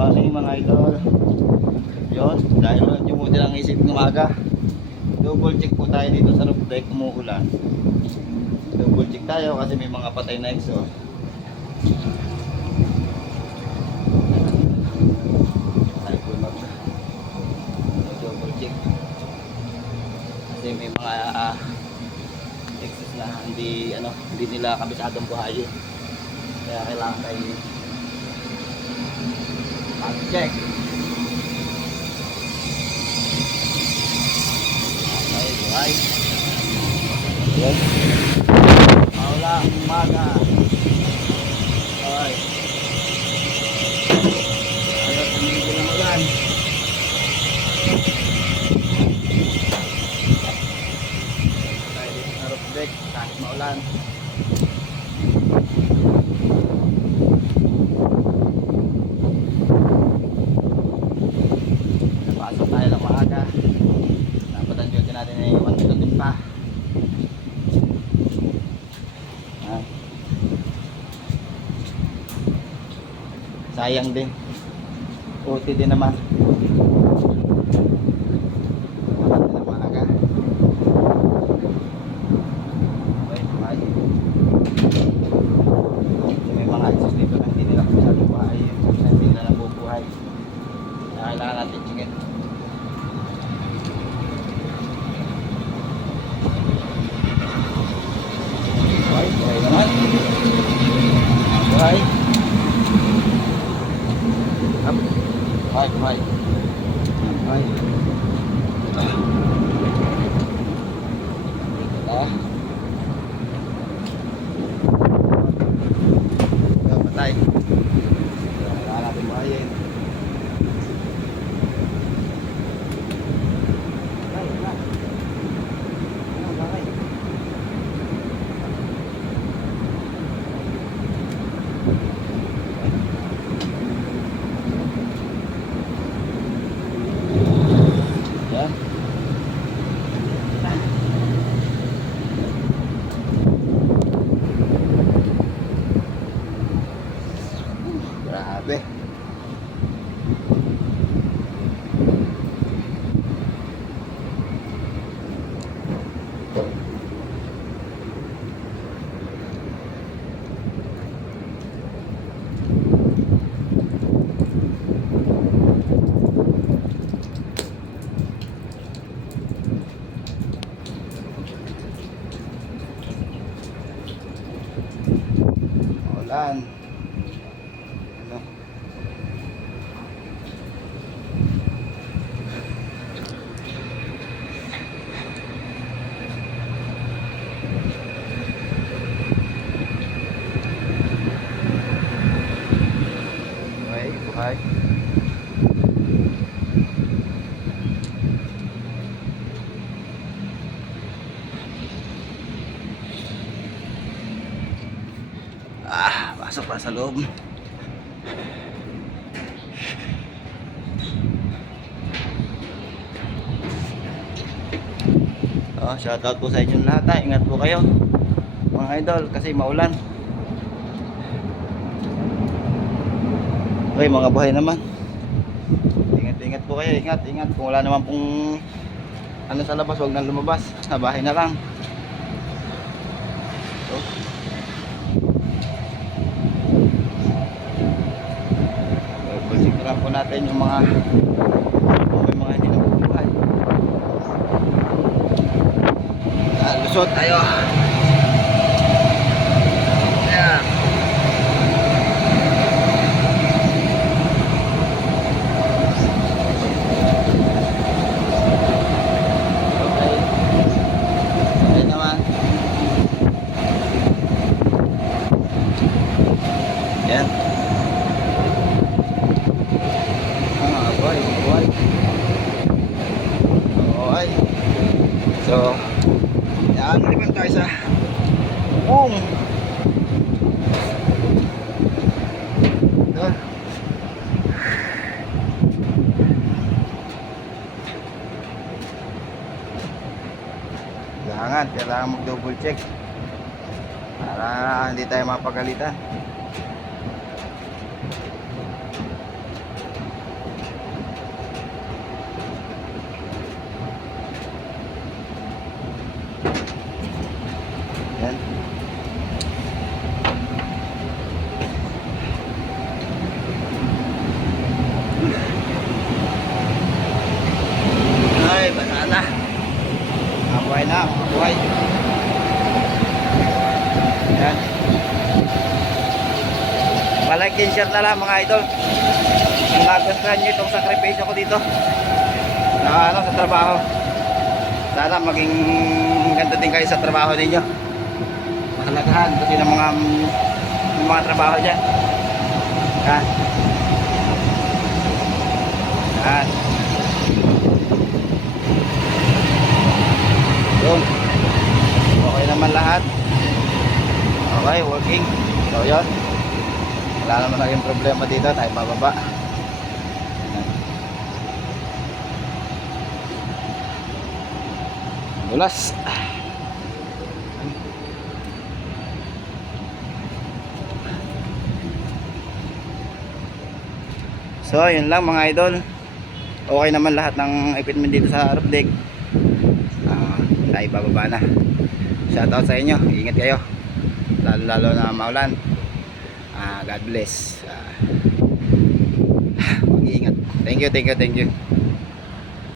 morning mga idol. Yun, dahil walang dumuti ang isip ng umaga, double check po tayo dito sa roof deck, umuulan. Double check tayo kasi may mga patay na exhaust. Tayo po double check kasi may mga exhaust na hindi nila kabisadong buhayin, kaya kailangan tayo mag-check. Okay. Yes. Maulang umaga. Okay. Ayaw tumigil ng ulan. Tayo dito sa roof deck kahit maulan. Napasok tayo ng maaga. Dapat ang duty natin ay 1 to din pa. Sayang din. OT din naman. Dapat din ang maaga. Okay, bye. May mga access dito na hindi nila masyadong buhay. Hindi nila nabubuhay. Kailangan natin tingin. Buhay naman. Buhay. Up. Buhay. Buhay. Patay. Kailangan natin buhayin. Grabe. Ulan. Buhay. Pasok pa sa loob. Shoutout po sa inyong lahat. Ingat po kayo mga idol kasi maulan. Okay, mga buhay naman. Ingat po kayo, ingat. Kung wala naman pong sa labas, huwag nang lumabas. Sa bahay na lang. Pagsikran po natin yung mga may mga hindi nabubuhay. Lusot tayo. Ayan. Yan. Buhay. Okay. So, yan. Naman tayo sa boom. Ito. Kailangan mag-double check para hindi tayo mapagalitan. and share na lang mga idol. Kung nagustuhan nyo itong sakripisyo ko dito na sa trabaho, sana maging ganda din kayo sa trabaho ninyo. Mahalagahan kasi ng mga trabaho dyan. Yan. Yan. Yun. Okay naman lahat. Okay, working. So yun, wala naman naging problema dito. Tayo bababa. Dulas. So yun lang mga idol. Okay naman lahat ng equipment dito sa roof deck. Tayo bababa na. Shoutout sa inyo. Ingat kayo. Lalo na maulan. God bless. Mag-iingat. Thank you.